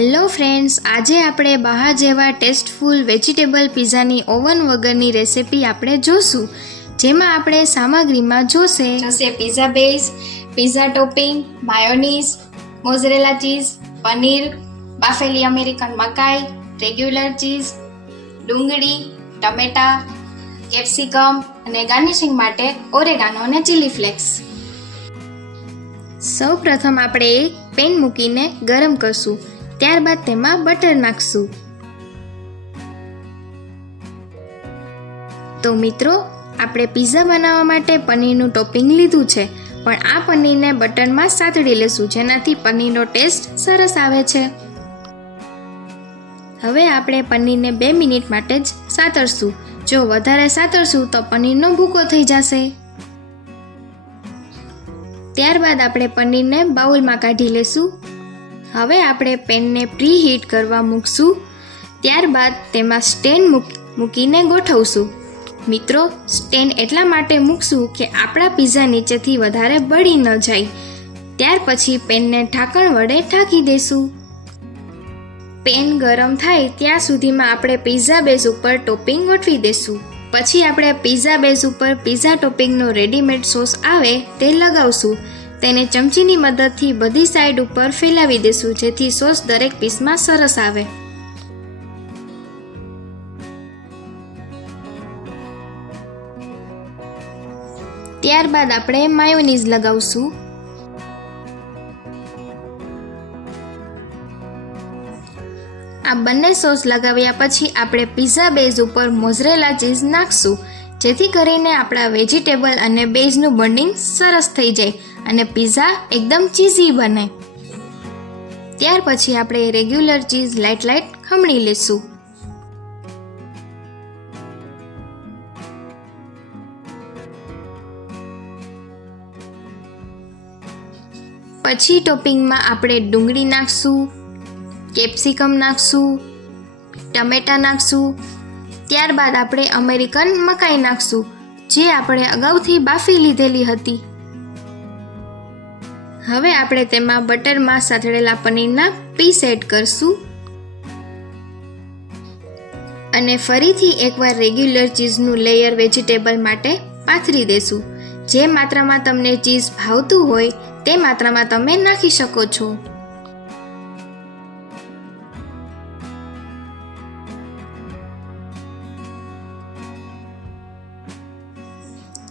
Hello friends, આજે આપણે બહાર જેવા ટેસ્ટફુલ વેજીટેબલ પિઝાની ઓવન વગરની રેસિપી આપણે જોશું, જેમાં આપણે સામગ્રીમાં જોશે pizza base, pizza topping, mayonnaise, mozzarella cheese, paneer, બાફેલી અમેરિકન મકાઈ, રેગ્યુલર ચીઝ, ડુંગળી, ટમેટા, કેપ્સિકમ અને ગાર્નિશિંગ માટે ઓરેગાનો અને ચીલી ફ્લેક્સ. સૌ પ્રથમ આપણે એક પેન મૂકીને ગરમ કરશું. ત્યારબાદ તેમાં બટર નાખશું. તો મિત્રો, આપણે પિઝા બનાવવા માટે પનીરનું ટોપિંગ લીધું છે, પણ આ પનીરને બટરમાં સાતળી લેશું, જેનાથી પનીરનો ટેસ્ટ સરસ આવે છે. હવે આપણે પનીરને 2 મિનિટ માટે જ સાતળશું. જો વધારે સાતળશું તો પનીરનો ભૂકો થઈ જશે. ત્યારબાદ આપણે પનીરને બાઉલમાં કાઢી લેશું. હવે આપણે પેનને પ્રીહીટ કરવા મૂકશું. ત્યારબાદ તેમાં સ્ટેન્ડ મૂકીને ગોઠવશું. મિત્રો, સ્ટેન્ડ એટલા માટે મૂકશું કે આપણા પિઝા નીચેથી વધારે બળી ન જાય. ત્યાર પછી પેનને ઢાંકણ વડે ઢાંકી દેશું. પેન ગરમ થાય ત્યાં સુધીમાં આપણે પિઝા બેઝ ઉપર ટોપિંગ ગોઠવી દેશું. પછી આપણે પિઝા બેઝ ઉપર પિઝા ટોપિંગનો રેડીમેડ સોસ આવે તે લગાવશું. તેને ચમચીની મદદથી બધી સાઈડ ઉપર ફેલાવી દેશું, જેથી સોસ દરેક પીસમાં સરસ આવે. ત્યારબાદ આપણે માયોનીઝ લગાવશું. આ બંને સોસ લગાવ્યા પછી આપણે પિઝા બેઝ ઉપર મોઝરેલા ચીઝ નાખશું, જેથી કરીને આપણા વેજીટેબલ અને બેઝનું બોન્ડિંગ સરસ થઈ જાય અને પિઝા એકદમ ચીઝી બને. ત્યાર પછી આપણે રેગ્યુલર ચીઝ લાઇટ ખમણી લેશું. પછી ટોપિંગમાં આપણે ડુંગળી નાખશું, કેપ્સિકમ નાખશું, ટમેટા નાખશું. ત્યારબાદ આપણે અમેરિકન મકાઈ નાખશું, જે આપણે અગાઉથી બાફી લીધેલી હતી. હવે આપણે તેમાં બટરમાં સાતળેલા પનીરના પીસ એડ કરશું અને ફરીથી એકવાર રેગ્યુલર ચીઝનું લેયર વેજીટેબલ માટે પાથરી દેશું. જે માત્રામાં તમને ચીઝ ભાવતું હોય તે માત્રામાં તમે નાખી શકો છો.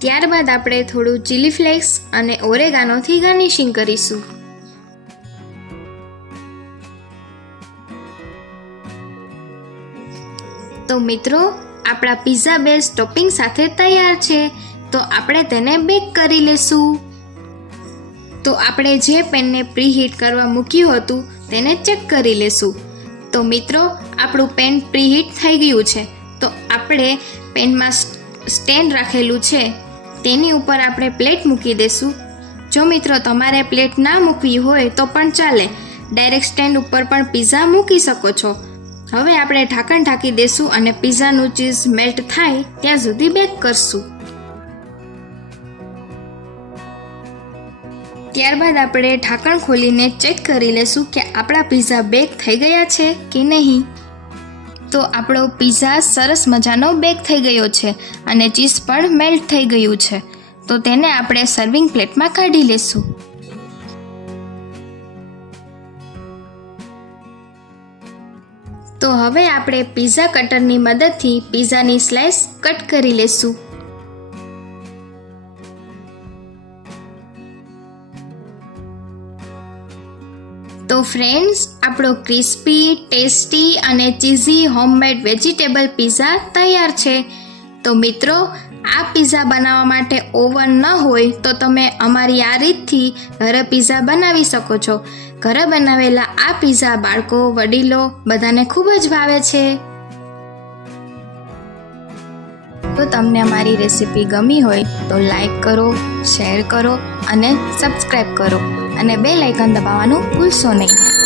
ત્યારબાદ આપણે થોડું ચીલી ફ્લેક્સ અને ઓરેગાનોથી ગાર્નિશિંગ કરીશું. તો મિત્રો, આપણા પિઝા બેઝ ટોપિંગ સાથે તૈયાર છે. તો આપણે તેને બેક કરી લેશું. તો આપણે જે પેનને પ્રીહીટ કરવા મૂક્યું હતું તેને ચેક કરી લેશું. તો મિત્રો, આપણું પેન પ્રીહીટ થઈ ગયું છે. તો આપણે પેનમાં સ્ટેન્ડ રાખેલું છે તેની ઉપર આપણે પ્લેટ મૂકી દેશું. જો મિત્રો તમારે પ્લેટ ના મૂકવી હોય તો પણ ચાલે, ડાયરેક્ટ સ્ટેન્ડ ઉપર પણ પિઝા મૂકી શકો છો. હવે આપણે ઢાંકણ ઢાંકી દેશું અને પિઝાનું ચીઝ મેલ્ટ થાય ત્યાં સુધી બેક કરશું. ત્યારબાદ આપણે ઢાંકણ ખોલીને ચેક કરી લેશું કે આપણા પિઝા બેક થઈ ગયા છે કે નહીં. તો આપણો પિઝા સરસ મજાનો બેક થઈ ગયો છે અને ચીઝ પણ મેલ્ટ થઈ ગયું છે. તો તેને આપણે સર્વિંગ પ્લેટમાં કાઢી લેશું. તો હવે આપણે પિઝા કટરની મદદથી પિઝાની સ્લાઇસ કટ કરી લેશું. તો ફ્રેન્ડ્સ, આપણો ક્રિસ્પી, ટેસ્ટી અને ચીઝી હોમમેડ વેજીટેબલ પિઝા તૈયાર છે. તો મિત્રો, આ પિઝા બનાવવા માટે ઓવન ન હોય તો તમે અમારી આ રીતથી ઘરે પિઝા બનાવી શકો છો. ઘરે બનાવેલા આ પિઝા બાળકો, વડીલો બધાને ખૂબ જ ભાવે છે. તો તમને અમારી રેસિપી ગમી હોય તો લાઈક કરો, શેર કરો અને સબસ્ક્રાઈબ કરો અને બેલ આઇકન દબાવવાનું ભૂલશો નહીં.